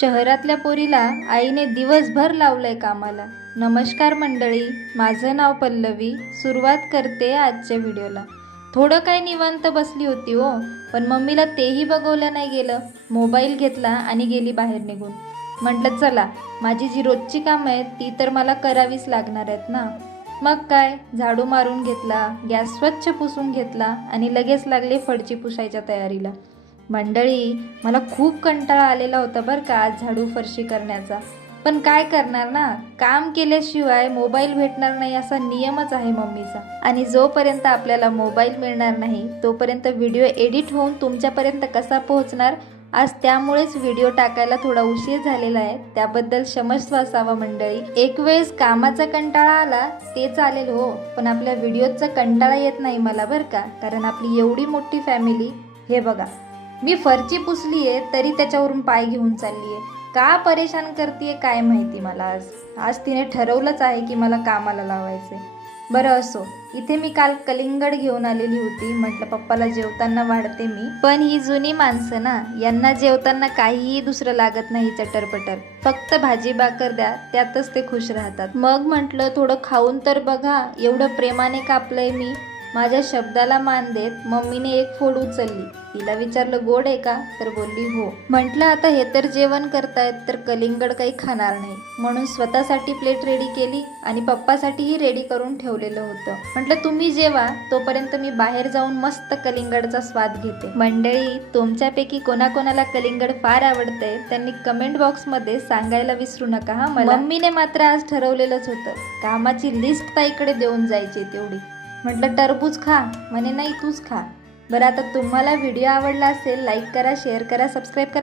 शहरातल्या पोरीला आईने दिवसभर लावलंय कामाला. नमस्कार मंडळी, माझं नाव पल्लवी. सुरुवात करते आजच्या व्हिडिओला. थोडं काय निवांत बसली होती हो, पण मम्मीला तेही बघवलं नाही गेलं. मोबाईल घेतला आणि गेली बाहेर निघून. म्हटलं चला, माझी जी रोजची कामं आहेत ती तर मला करावीच लागणार आहेत ना. मग काय, झाडू मारून घेतला, गॅस स्वच्छ पुसून घेतला आणि लगेच लागले फरची पुसायच्या तयारीला. मंडळी, मला खूप कंटाळा आलेला होता बरं का आज झाडू फरशी करण्याचा. पण काय करणार ना, काम केल्याशिवाय मोबाईल भेटणार नाही असा नियमच आहे मम्मीचा. आणि जोपर्यंत आपल्याला मोबाईल मिळणार नाही तोपर्यंत व्हिडिओ एडिट होऊन तुमच्यापर्यंत कसा पोहोचणार. आज त्यामुळेच व्हिडिओ टाकायला थोडा उशीर झालेला आहे, त्याबद्दल क्षमस्व असावा मंडळी. एक वेळेस कामाचा कंटाळा आला ते चालेल हो, पण आपल्या व्हिडिओचा कंटाळा येत नाही मला बरं का, कारण आपली एवढी मोठी फॅमिली. हे बघा, मी फरची पुसली आहे तरी त्याच्यावरून पाय घेऊन चालली आहे. का परेशान करते काय माहिती मला. आज तिने ठरवलंच आहे की मला कामाला लावायचे. बरं असो, इथे मी काल कलिंगड घेऊन आलेली होती. म्हटलं पप्पाला जेवताना वाढते मी. पण ही जुनी माणसं ना, यांना जेवताना काहीही दुसरं लागत नाही चटरपटर. फक्त भाजी भाकर द्या, त्यातच ते खुश राहतात. मग म्हटलं थोडं खाऊन तर बघा, एवढं प्रेमाने कापलंय मी. माझ्या शब्दाला मान देत मम्मीने एक फोड उचलली. तिला विचारलं गोड आहे का, तर बोलली हो. म्हटलं आता हे तर जेवण करतायत तर कलिंगड काही खाणार नाही, म्हणून स्वतःसाठी प्लेट रेडी केली आणि पप्पासाठीही रेडी करून ठेवलेलं होतं. म्हटलं तुम्ही जेवा, तोपर्यंत मी बाहेर जाऊन मस्त कलिंगडचा स्वाद घेते. मंडळी, तुमच्यापैकी कोणाकोणाला कलिंगड फार आवडतंय त्यांनी कमेंट बॉक्समध्ये सांगायला विसरू नका हा मला. मम्मीने मात्र आज ठरवलेलंच होतं, कामाची लिस्ट ताईकडे देऊन जायची तेवढी. म्हटलं टरबूज खा, म्हणे नाही तूच खा. बरं, आता तुम्हाला व्हिडिओ आवडला असेल लाईक करा, शेअर करा, सबस्क्राईब करा.